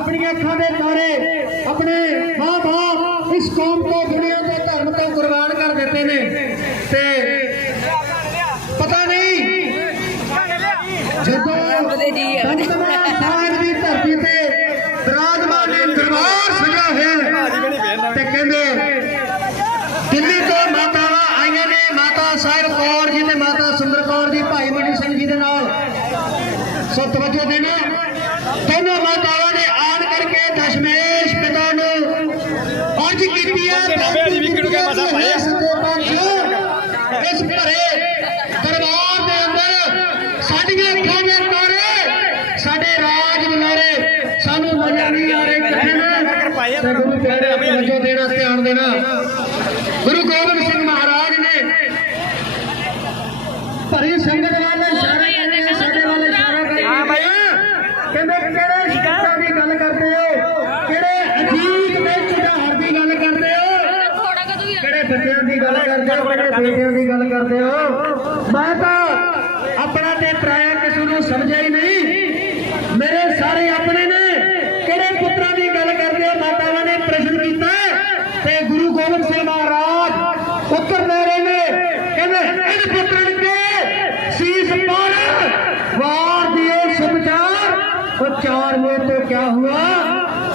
ਆਪਣੀਆਂ ਅੱਖਾਂ ਦੇ ਤਾਰੇ ਆਪਣੇ ਮਾਂ-ਬਾਪ ਇਸ ਕੌਮ ਤੋਂ ਦੁਨੀਆ ਦੇ ਧਰਮ ਤੋਂ ਕੁਰਬਾਨ ਕਰ ਦਿੱਤੇ ਨੇ। ਤੇ ਪਤਾ ਨਹੀਂ ਜਦੋਂ ਦਮਦਮਾ ਦੀ ਧਰਤੀ ਤੇ ਬਿਰਾਜਮਾਨ ਨੇ ਦਰਬਾਰ ਸਜਾ ਹੈ ਤੇ ਕਹਿੰਦੇ, ਦਿੱਲੀ ਤੋਂ ਮਾਤਾਵਾਂ ਆਈਆਂ ਨੇ, ਮਾਤਾ ਸਾਹਿਬ ਕੌਰ ਜੀ ਤੇ ਮਾਤਾ ਸੁੰਦਰ ਕੌਰ ਜੀ, ਭਾਈ ਮਨੀ ਸਿੰਘ ਜੀ ਦੇ ਨਾਲ। ਸੋ ਤਵੱਜੋ ਦੇਣਾ ਦੋਨੋਂ ਮਾਤਾਵਾਂ ਨੇ ਆਣ ਕਰਕੇ ਦਸ਼ਮੇਸ਼ ਪਿਤਾ ਨੂੰ ਅਰਜ ਕੀਤੀ ਹੈ ਭਾਜੀ ਵੀ ਕਿਹਨੂੰ ਕਿਹਾ ਮਾਤਾ ਭਾਈ? ਇਸ ਭਰੇ ਦਰਬਾਰ ਦੇ ਅੰਦਰ ਸਾਡੀਆਂ ਅੱਖਾਂ ਦੇ ਤਾਰੇ ਸਾਡੇ ਰਾਜ ਬੁਲਾਰੇ ਸਾਨੂੰ ਨਜ਼ਰ ਨਹੀਂ ਆ ਰਹੇ ਕਿੱਥੇ ਨੇ ਤੇ ਗੁਰੂ ਪਿਆਰੇ ਤਵੱਜੋ ਦੇਣਾ। ਗੁਰੂ ਗੋਬਿੰਦ ਸਿੰਘ ਮਹਾਰਾਜ ਨੇ ਭਰੀ ਸੰਗਤ ਵੱਲ ਇਸ਼ਾਰਾ ਕਰਕੇ ਸਾਡੇ ਵੱਲ ਇਸ਼ਾਰਾ ਕਰਕੇ ਹਾਂ ਬਾਈ। ਕਹਿੰਦੇ ਕਿਹੜੇ ਸ਼ਬਦਾਂ ਦੀ ਗੱਲ ਕਰਦੇ ਹੋ? ਕਿਹੜੇ ਅਜੀਤ ਦੇ ਚੁੜਾਰ ਦੀ ਗੱਲ ਕਰਦੇ ਹੋ? ਕਿਹੜੇ ਬੱਚਿਆਂ ਦੀ ਗੱਲ ਕਰਦੇ ਹੋ? ਕਿਹੜੇ ਬੇਟਿਆਂ ਦੀ ਗੱਲ ਕਰਦੇ ਹੋ? ਮੈਂ ਤਾਂ ਆਪਣਾ ਤੇ ਪਰਾਇਆ ਕਿਸੇ ਨੂੰ ਸਮਝਿਆ ਹੀ ਨਹੀਂ ਮੇਰੇ ਸਾਰੇ ਆਪਣੇ ਨੇ ਕਿਹੜੇ ਪੁੱਤਰਾਂ ਦੀ ਗੱਲ ਕਰਦੇ ਹੋ ਮਾਤਾਵਾਂ ਨੇ ਪ੍ਰਸ਼ਨ ਕੀਤਾ ਤੇ ਗੁਰੂ ਗੋਬਿੰਦ ਸਿੰਘ ਮਹਾਰਾਜ ਉੱਤਰ ਦੇ ਰਹੇ ਨੇ, ਕਹਿੰਦੇ ਇਹਨ ਪੁੱਤਰਨ ਕੇ ਸੀਸ ਪਰ ਵਾਰ ਦਿਏ ਸੁਭਚਾਰ। ਉਹ ਚਾਰ ਵੇ ਤੋਂ ਕਿਆ ਹੋਇਆ?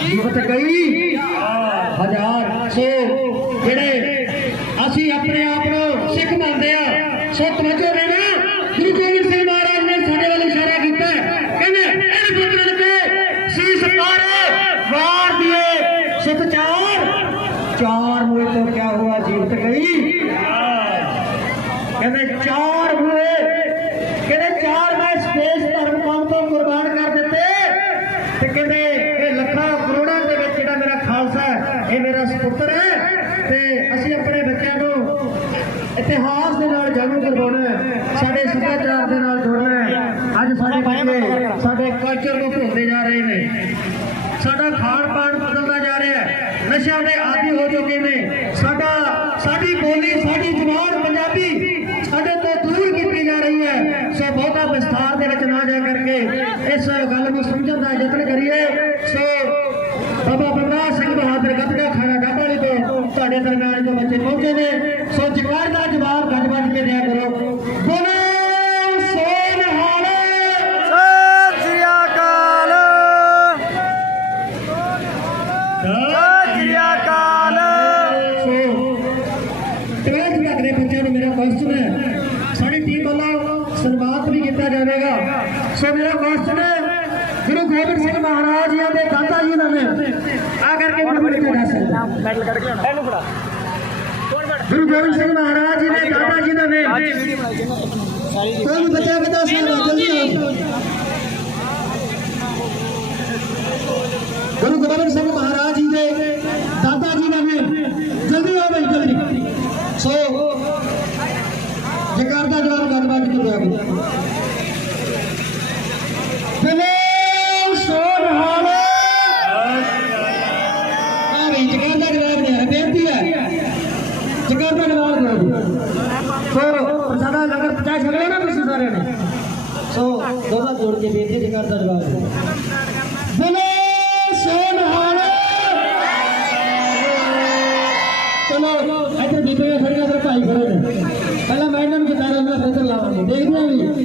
ਜੀਵਤ ਗਈ। ਹਜ਼ਾਰ ਸੋ ਜਿਹੜੇ ਅਸੀਂ ਆਪਣੇ ਆਪ ਨੂੰ ਸਿੱਖ ਮੰਨਦੇ ਆ ਸੋ ਤਵਜੋ ਚਾਰ ਮੂਏ ਤੋਂ ਕਿਆ ਹੁਆ ਜੀਵਤ ਗਈ। ਕਹਿੰਦੇ ਚਾਰ ਹੋਏ ਕਹਿੰਦੇ ਚਾਰ ਮੈਂ ਸਪੇਸ ਧਰਮ ਕੌਮ ਤੋਂ ਕੁਰਬਾਨ ਕਰ ਦਿੱਤੇ। ਤੇ ਕਹਿੰਦੇ ਇਹ ਲੱਖਾਂ ਕਰੋੜਾਂ ਦੇ ਵਿੱਚ ਜਿਹੜਾ ਮੇਰਾ ਖਾਲਸਾ ਹੈ, ਇਹ ਮੇਰਾ ਸੁਪੁੱਤਰ ਹੈ। ਤੇ ਅਸੀਂ ਆਪਣੇ ਬੱਚਿਆਂ ਨੂੰ ਇਤਿਹਾਸ ਦੇ ਨਾਲ ਜਾਣੂ ਕਰਵਾਉਣਾ ਹੈ ਸਾਡੇ ਸੱਭਿਆਚਾਰ ਦੇ ਨਾਲ ਜੋੜਨਾ ਹੈ ਅੱਜ ਸਾਡੇ ਬੱਚੇ ਸਾਡੇ ਕਲਚਰ ਨੂੰ ਭੁੱਲਦੇ ਜਾ ਰਹੇ ਨੇ ਸਾਡਾ ਖਾਣ ਪਾਣ ਬਦਲਦਾ ਜਾ ਰਿਹਾ ਹੈ ਨਸ਼ਿਆਂ ਦੇ ਆਦੀ ਹੋ ਚੁੱਕੇ ਨੇ ਸਾਡਾ ਸਾਡੀ ਬੋਲੀ ਸਾਡੀ ਜ਼ੁਬਾਨ ਪੰਜਾਬੀ ਸਾਡੇ ਤੋਂ ਦੂਰ ਕੀਤੀ ਜਾ ਰਹੀ ਹੈ ਸੋ ਬਹੁਤਾ ਵਿਸਥਾਰ ਦੇ ਵਿੱਚ ਨਾ ਜਾ ਕਰਕੇ ਇਸ ਗੱਲ ਨੂੰ ਸਮਝਣ ਦਾ ਯਤਨ ਕਰੀਏ ਸੋ ਬਾਬਾ ਬੰਦਾ ਸਿੰਘ ਬਹਾਦਰ ਗੱਤਕਾ ਖਾਣਾ ਡਾਬਾਲੀ ਤੋਂ ਤੁਹਾਡੇ ਦਰਮਿਆਨ ਜੋ ਬੱਚੇ ਪਹੁੰਚੇ ਨੇ ਸੋ ਜਵਾਰ ਦਾ ਜਵਾਬ ਗੱਜ ਵੱਜ ਕੇ ਦਿਆ ਕਰੋ ਬੋਲੋ ਸੋ ਨਿਹਾਲ ਸਤਿ ਸ੍ਰੀ ਅਕਾਲ ਸਤਿ ਸ੍ਰੀ ਅਕਾਲ ਟਵੈਲਥ ਤੱਕ ਦੇ ਬੱਚਿਆਂ ਨੂੰ ਮੇਰਾ ਕੁਐਸਚਨ ਹੈ ਸਾਡੀ ਟੀਮ ਵੱਲੋਂ ਸਨਮਾਨਿਤ ਵੀ ਕੀਤਾ ਜਾਵੇਗਾ। ਸੋ ਮੇਰਾ ਕੁਐਸਚਨ ਹੈ ਗੁਰੂ ਗੋਬਿੰਦ ਸਿੰਘ ਮਹਾਰਾਜ ਜੀ ਦੇ ਦਾਦਾ ਜੀ ਦਾ ਨਾਮ ਆ ਕਰਕੇ ਮੈਨੂੰ ਕੇ ਦੱਸ। ਮੈਡਲ ਕੱਢ ਕੇ ਲਿਆਉਣਾ ਇਹਨੂੰ ਫੜਾ। ਗੁਰੂ ਗੋਬਿੰਦ ਸਿੰਘ ਮਹਾਰਾਜ ਜੀ ਦੇ ਦਾਦਾ ਜੀ ਦਾ ਨਾ ਸਾਰੀ ਕੋਈ ਵੀ ਬੱਚਾ ਬਤਾ ਸਕਦਾ ਜਲਦੀ ਆਓ ਗੁਰੂ ਗੋਬਿੰਦ ਸਿੰਘ ਮਹਾਰਾਜ ਜੀ ਦੇ ਦਾਦਾ ਜੀ ਦਾ ਨਾਮ ਜਲਦੀ ਆਓ ਭਾਈ ਜਲਦੀ ਸੋ ਜਕਾਰ ਦਾ ਜਵਾਬ ਗੱਲਬਾਤ ਕੀ ਹੋਇਆ ਬਲੇ ਸੋਨਹਾਲ ਆ ਵੀ ਜਕਾਰ ਦਾ ਜਵਾਬ ਦੇ ਰਿਹਾ ਬੇਨਤੀ ਹੈ ਜਕਾਰ ਦਾ ਜਵਾਬ ਦਿਓ ਫਿਰ ਪ੍ਰਸ਼ਾਦਾ ਲੰਗਰ ਪਹੁੰਚਾ ਸਕਦੇ ਨਾ ਤੁਸੀਂ ਸਾਰਿਆਂ ਨੇ ਸੋ ਦੋਨਾਂ ਜੋੜ ਕੇ ਬੇਨਤੀ ਜਕਾਰ ਦਾ ਜਵਾਬ ਦਿਓ ਬਲੇ ਸੋਨਹਾਲ ਚਲੋ, ਇੱਧਰ ਬੀਬੀਆਂ ਖੜੀਆਂ ਤੇ ਭਾਈ ਖੜੇ ਨੇ। ਪਹਿਲਾਂ ਮੈਂ ਇਹਨਾਂ ਨੂੰ ਜਿਤਾ ਦਾ ਫਿਰ ਲਾਵਾਂਗੇ। ਦੇਖਦੇ ਹਾਂ ਵੀ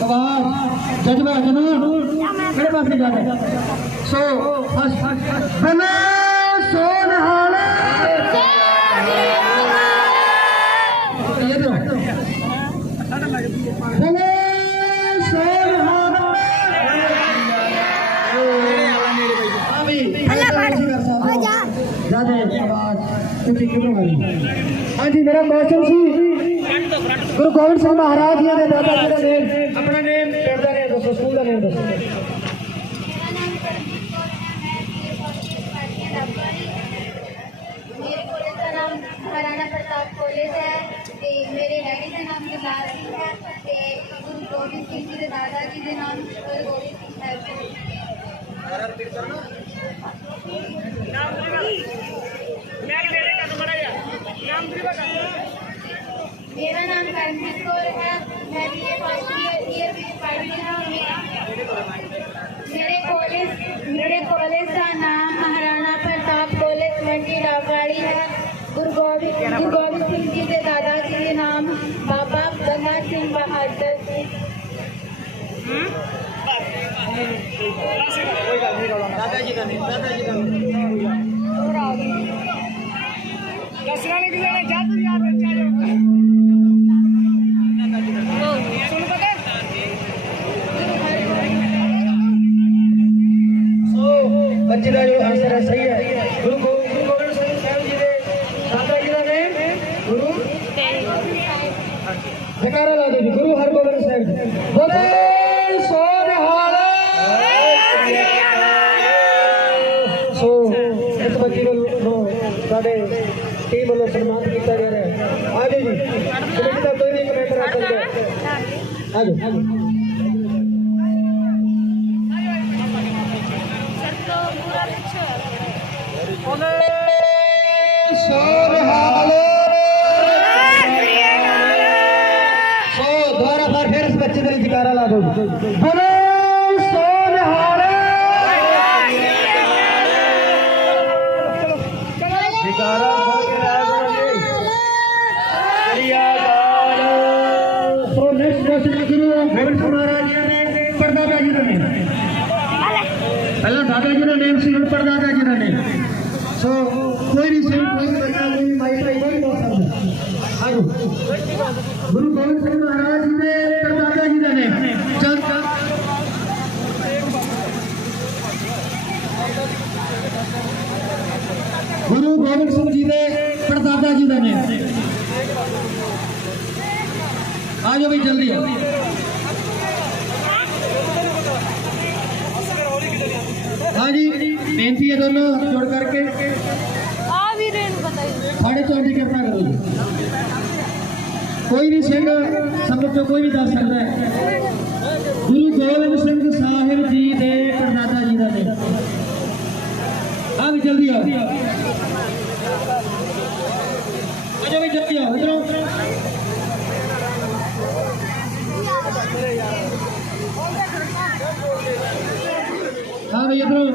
ਕਵਾਰ ਜਜ਼ਬਾ ਜਨੂਨ ਕਿਹੜੇ ਪਾਸੇ ਜਾਣਾ ਸੋ ਫਸ ਬਲੇ ਸੋਨਹਾਲ ਆਵਾਜ਼ ਤੁਸੀਂ ਕਿਉਂ ਆਈ ਹਾਂਜੀ ਮੇਰਾ ਕੁਐਸਚਨ ਸੀ ਗੁਰੂ ਗੋਬਿੰਦ ਸਿੰਘ ਮਹਾਰਾਜ ਜੀ ਦੇ ਦਾਦਾ ਜੀ ਦਾ ਨੇਮ ਆਪਣਾ ਨੇਮ ਪਿੰਡ ਦਾ ਨੇਮ ਦੱਸੋ ਸਕੂਲ ਦਾ ਨੇਮ ਦੱਸੋ ਮੇਰੇ ਕਾਲਜ ਦਾ ਨਾਮ ਮਹਾਰਾਣਾ ਪ੍ਰਤਾਪ ਕਾਲਜ ਹੈ ਤੇ ਮੇਰੇ ਡੈਡੀ ਦਾ ਨਾਮ ਜਗਲਾਲ ਸਿੰਘ ਹੈ ਤੇ ਗੁਰੂ ਗੋਬਿੰਦ ਸਿੰਘ ਜੀ ਦੇ ਦਾਦਾ ਜੀ मेरा नाम फ्रांसिस्को है। मैं B A first year B पढ़ हूँ। मेरे कॉलेज मेरे कॉलेज का नाम महाराणा प्रताप कॉलेज मंडी रावगाड़ी है। गुरु गोविंद गुरु गोविंद सिंह जी के दादाजी के नाम बाबा गंगा सिंह बहादुर जी। दादाजी का नाम दादाजी का नाम। ਦਾ ਨਹੀਂ ਦਾਦਾ ਜੀ ਦਾ ਨਹੀਂ ਬੱਚਾ ਜੋ। ਸੁਣ ਪਤਾ ਸੋ, ਬੱਚੇ ਦਾ ਜੋ ਆਨਸਰ ਹੈ, ਸਹੀ ਹੈ। ਗੁਰੂ ਗੋ- ਗੋਬਿੰਦ ਸਿੰਘ ਸਾਹਿਬ ਜੀ ਦੇ ਦਾਦਾ ਜੀ ਦਾ ਨੇਮ ਗੁਰੂ ਜਕਾਰਾ ਲਾ ਦਿਓ ਗੁਰੂ ਹਰਗੋਬਿੰਦ ਸਾਹਿਬ ਜੀ। ਬੋਲੇ ਸੋ ਨਿਹਾਲ ਸੋ, ਇਸ ਬੱਚੇ ਨੂੰ ਸਾਡੇ ਟੀਮ ਵੱਲੋਂ ਸਨਮਾਨਿਤ ਕੀਤਾ ਜਾ ਰਿਹਾ ਹੈ? ਆ ਜਾਓ ਜੀ। ਕਮੇਟੀ ਦਾ ਕੋਈ ਇੱਕ ਮੈਂਬਰ ਆ ਸਕਦਾ ਹੈ। ਆ ਜਾਓ। ਆ ਜਾਓ। ਸੋਨਹਾਲ ਪਹਿਲਾਂ ਦਾਦਾ ਜੀ ਦਾ ਨੇਮ ਸੀ ਹੁਣ ਪਰਦਾਦਾ ਜੀ ਦਾ ਨੇਮ ਸੋ ਕੋਈ ਵੀ ਸਿੰਘ ਕੋਈ ਵੀ ਬੱਚਾ ਕੋਈ ਵੀ ਮਾਈ ਭਾਈ ਕੋਈ ਬੋਲ ਸਕਦਾ ਆਜੋ ਗੁਰੂ ਗੋਬਿੰਦ ਸਿੰਘ ਮਹਾਰਾਜ ਜੀ ਦੇ ਪਰਦਾਦਾ ਜੀ ਦਾ ਨੇਮ ਚਲ ਚਲ ਗੁਰੂ ਗੋਬਿੰਦ ਸਿੰਘ ਹਾਂਜੀ ਬੇਨਤੀ ਹੈ ਦੋਨੋਂ ਜੋੜ ਕਰਕੇ। ਆ ਵੀ ਰੇਨ ਬਤਾਈ ਸਾਡੇ ਤੁਹਾਡੀ ਕਿਰਪਾ ਕਰੋ ਜੀ। ਕੋਈ ਵੀ ਸਿੰਘ ਸੰਗਤ ਤੋਂ ਕੋਈ ਵੀ ਦੱਸ ਸਕਦਾ ਹੈ। ਗੁਰੂ ਗੋਬਿੰਦ ਸਿੰਘ ਸਾਹਿਬ ਜੀ ਦੇ ਕਰਨਾਤਾ ਜੀ ਦਾ ਨਾਮ। ਆ ਵੀ ਜਲਦੀ ਆ इधर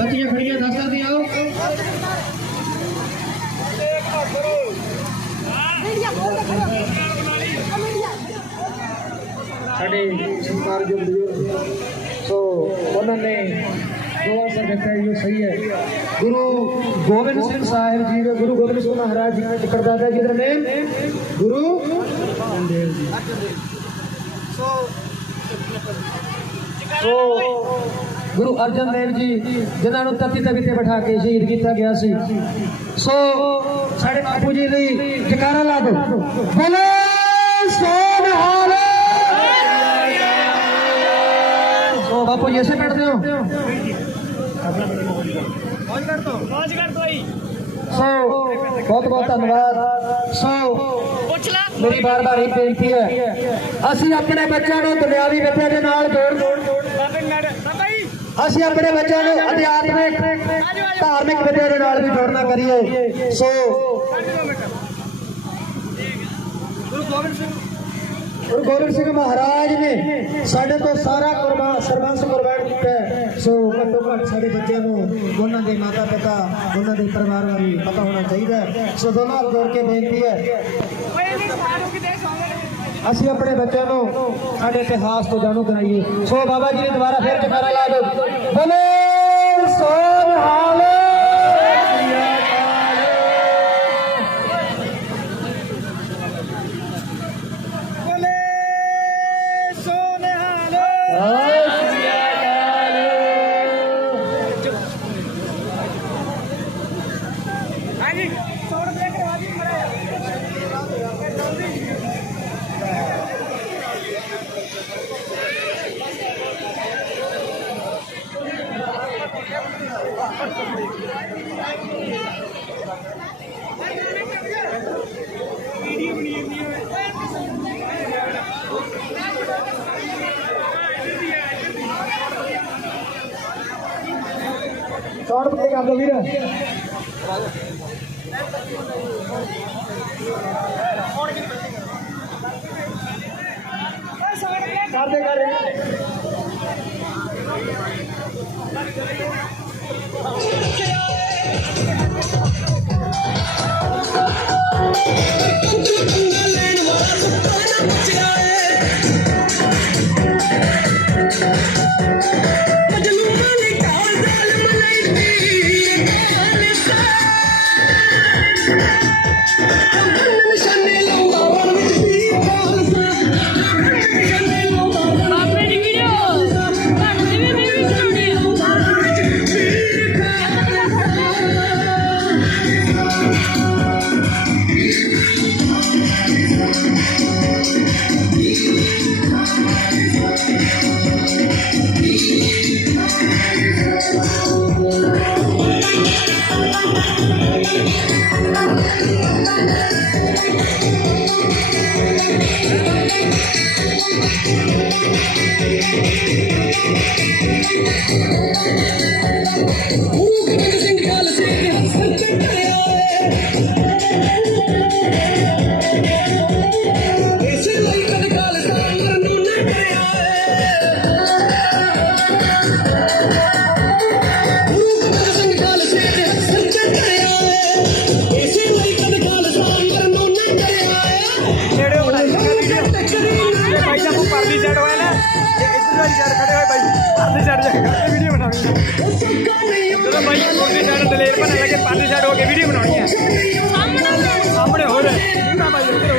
बच्चियाँ खड़ी दस कर दिया साढ़े जो तो उन्होंने दुआ सही है गुरु गोबिंद सिंह साहिब जी ने गुरु गोबिंद सिंह महाराज जी ने ज़िक्र दादा जी ने गुरु सो ਗੁਰੂ ਅਰਜਨ ਦੇਵ ਜੀ, ਜਿਨ੍ਹਾਂ ਨੂੰ ਤਤੀ ਤਵੀ ਤੇ ਬਿਠਾ ਕੇ ਸ਼ਹੀਦ ਕੀਤਾ ਗਿਆ ਸੀ। ਸੋ, ਸਾਡੇ ਬਾਪੂ ਜੀ ਲਈ ਜਕਾਰਾ ਲਾ ਦਿਓ। ਬੋਲੇ ਸੋ ਸੋ, ਬਾਪੂ ਜੀ ਐਸੇ ਬੈਠਦੇ ਹੋ? ਪਹੁੰਚ ਕਰ ਤੋਈ ਸੋ ਬਹੁਤ ਬਹੁਤ ਧੰਨਵਾਦ। ਸੋ, ਮੇਰੀ ਬਾਰ-ਬਾਰ ਇਹ ਬੇਨਤੀ ਹੈ, ਅਸੀਂ ਆਪਣੇ ਬੱਚਿਆਂ ਨੂੰ ਦੁਨਿਆਵੀ ਵਿੱਦਿਆ ਦੇ ਨਾਲ ਜੋੜ ਅਸੀਂ ਆਪਣੇ ਬੱਚਿਆਂ ਨੂੰ ਅਧਿਆਤਮਿਕ ਧਾਰਮਿਕ ਵਿੱਦਿਆ ਦੇ ਨਾਲ ਵੀ ਜੋੜਨਾ ਕਰੀਏ ਸੋ ਗੁਰੂ ਗੋਬਿੰਦ ਸਿੰਘ ਗੁਰੂ ਗੋਬਿੰਦ ਸਿੰਘ ਮਹਾਰਾਜ ਨੇ ਸਾਡੇ ਤੋਂ ਸਾਰਾ ਕੁਰਬਾਨ ਸਰਬੰਸ ਕੁਰਬਾਨ ਕੀਤਾ ਹੈ। ਸੋ ਘੱਟੋ ਘੱਟ ਸਾਡੇ ਬੱਚਿਆਂ ਨੂੰ ਉਹਨਾਂ ਦੇ ਮਾਤਾ ਪਿਤਾ ਉਹਨਾਂ ਦੇ ਪਰਿਵਾਰ ਬਾਰੇ ਪਤਾ ਹੋਣਾ ਚਾਹੀਦਾ। ਸੋ ਦੋਨੋਂ ਜੋੜ ਕੇ ਬੇਨਤੀ ਹੈ ਅਸੀਂ ਆਪਣੇ ਬੱਚਿਆਂ ਨੂੰ, ਸਾਡੇ ਇਤਿਹਾਸ ਤੋਂ ਜਾਣੂ ਕਰਾਈਏ। ਸੋ ਬਾਬਾ ਜੀ ਨੇ ਦੁਬਾਰਾ ਫਿਰ ਜਕਾਰਾ ਲਾ ਦਿਓ। ਬੋਲੇ ਸੋ ਨਿਹਾਲ ਬੋਲੇ ਹਾਂਜੀ ਸੋੜ ਦੇ ਕਰਵਾ ਦੀ ਸ਼ਾਟ ਪਲੇ ਕਰ ਲਓ ਵੀਰ। ਕਰਦੇ ਕਰ ਤੂੰ ਤੂੰ ਲੈਣ ਵਾਲਾ ਸੁਪਨਾ ਨਾ ਚਲਾਏ Ooh, ਚਲੋ ਬਾਈ ਮੋਟੀ ਸਾਈਡ ਦਲੇਰ ਬਣਾ ਲੱਗੇ, ਪਾਲੀ ਸਾਈਡ ਹੋ ਕੇ ਵੀਡੀਓ ਬਣਾਉਣੀ ਹੈ। ਸਾਹਮਣੇ ਸਾਹਮਣੇ ਹੋ ਰਿਹਾ ਮੈਂ ਬਾਈ ਉੱਧਰ ਹੋ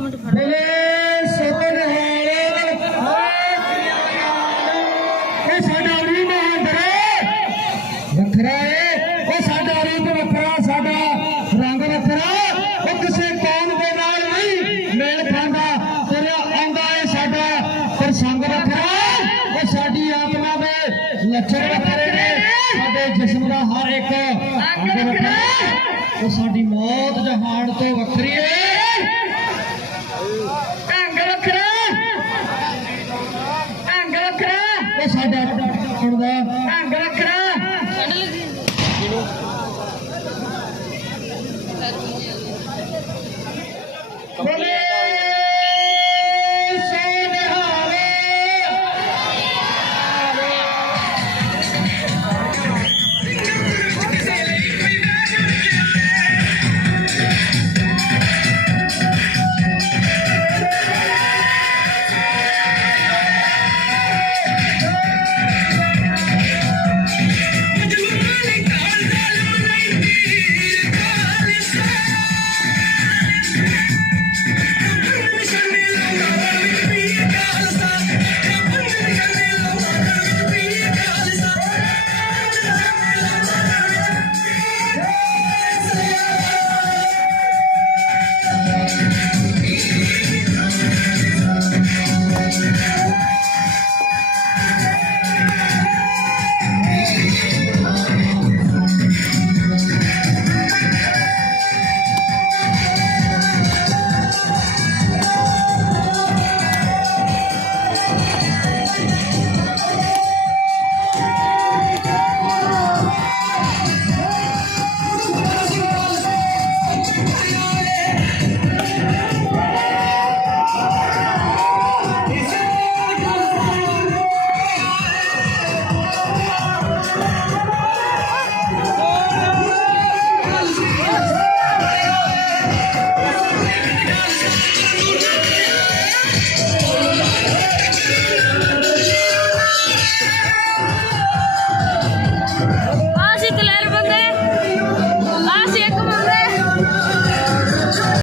ਮਿੰਟ ਫੜ ਮੇਰੇ